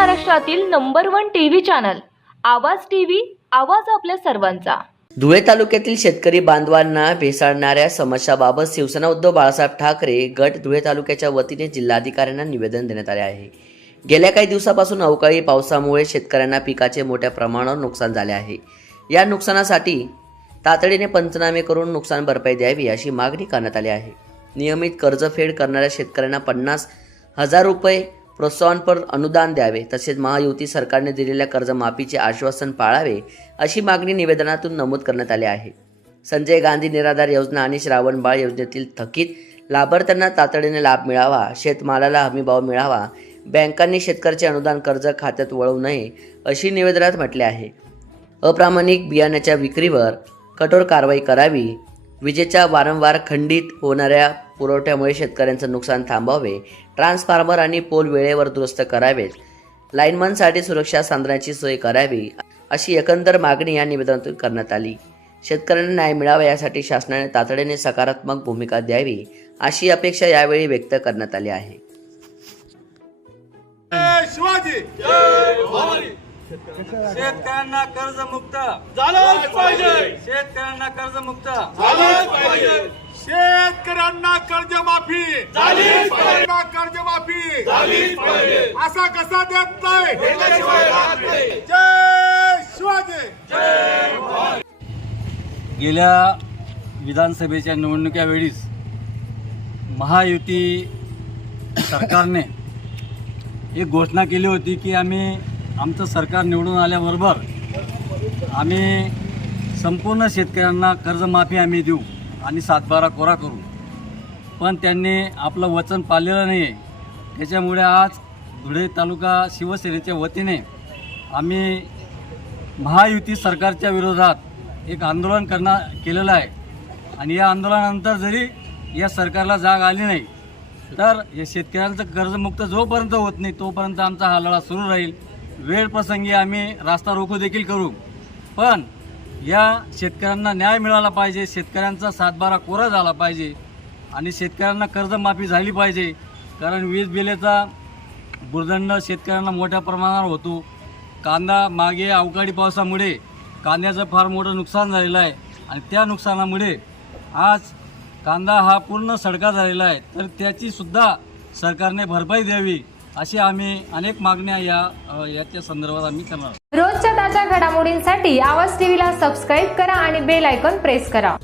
महाराष्ट्रातील number one TV channel Awaaz TV आवाज आपल्या सर्वांचा. धुळे तालुक्यातील शेतकरी बांधवांना भेसाळणाऱ्या समस्याबाबत शिवसेना उद्धव बाळासाहेब ठाकरे गट धुळे तालुक्याच्या वतीने जिल्हाधिकाऱ्यांना निवेदन देण्यात आले आहे. गेल्या काही दिवसापासून अवकाळी पावसामुळे शेतकऱ्यांना पिकाचे मोठ्या प्रमाणावर नुकसान झाले आहे. या नुकसानासाठी तातडीने पंचनामे करून नुकसान भरपाई द्यावी अशी मागणी करण्यात आली आहे. नियमित कर्जफेड करणाऱ्या शेतकऱ्यांना पन्नास हजार रुपये प्रोत्साहनपर अनुदान द्यावे तसेच महायुती सरकारने दिलेल्या कर्जमाफीचे आश्वासन पाळावे अशी मागणी निवेदनातून नमूद करण्यात आली आहे. संजय गांधी निराधार योजना आणि श्रावणबाळ योजनेतील थकीत लाभार्थ्यांना तातडीने लाभ मिळावा शेतमालाला हमीभाव मिळावा बँकांनी शेतकऱ्याचे अनुदान कर्ज खात्यात वळवू नये अशी निवेदनात म्हटले आहे. अप्रामाणिक बियाण्याच्या विक्रीवर कठोर कारवाई करावी विजेच्या वारंवार खंडित होणाऱ्या पुरवठ्यामुळे शेतकऱ्यांचं नुकसान थांबावे ट्रान्सफॉर्मर आणि पोल वेळेवर दुरुस्त करावेत. लाईनमनसाठी सुरक्षा सांधण्याची सोय करावी अशी एकंदर मागणी या निवेदनातून करण्यात आली. शेतकऱ्यांना न्याय मिळावा यासाठी शासनाने तातडीने सकारात्मक भूमिका द्यावी अशी अपेक्षा यावेळी व्यक्त करण्यात आली आहे. शेतकऱ्यांना कर्जमुक्त! झालंच पाहिजे! शेतकऱ्यांना कर्जमुक्त! झालंच पाहिजे! कर्जमाफी. कर्जमाफी. असा कसा देत नाही? जय शिवाजी. गेल्या विधानसभेच्या निवडणुक्या वेळीस महायुती सरकारने एक घोषणा केली होती की आम्ही आमचं सरकार निवडून आल्याबरोबर आम्ही संपूर्ण शेतकऱ्यांना कर्जमाफी आम्ही देऊ आणि सातबारा कोरा करू. पण त्यांनी आपलं वचन पाळलेलं नाही आहे त्याच्यामुळे आज धुळे तालुका शिवसेनेच्या वतीने आम्ही महायुती सरकारच्या विरोधात एक आंदोलन करणार केलेलं आहे. आणि या आंदोलनानंतर जरी या सरकारला जाग आली नाही तर या शेतकऱ्यांचं कर्जमुक्त जोपर्यंत होत नाही तोपर्यंत आमचा हा लढा सुरू राहील. वेळ प्रसंगी आम्ही रास्ता रोको देखील करू. पण या शेतकऱ्यांना न्याय मिळाला पाहिजे शेतकऱ्यांचा सातबारा कोरा झाला पाहिजे. आणि शेतकऱ्यांना कर्जमाफी झाली पाहिजे. कारण वीज बिलेचा भुर्दंड शेतकऱ्यांना मोठ्या प्रमाणावर होतो. कांदा मागे अवकाळी पावसामुळे कांद्याचं फार मोठं नुकसान झालेलं आहे. आणि त्या नुकसानामुळे आज कांदा हा पूर्ण सडका झालेला आहे. तर त्याचीसुद्धा सरकारने भरपाई द्यावी अशी आम्ही अनेक मागण्या या याच्या संदर्भात आम्ही करणार रोजच्या ताज्या घडामोडींसाठी आवाज टीव्हीला सबस्क्राईब करा आणि बेल आयकॉन प्रेस करा.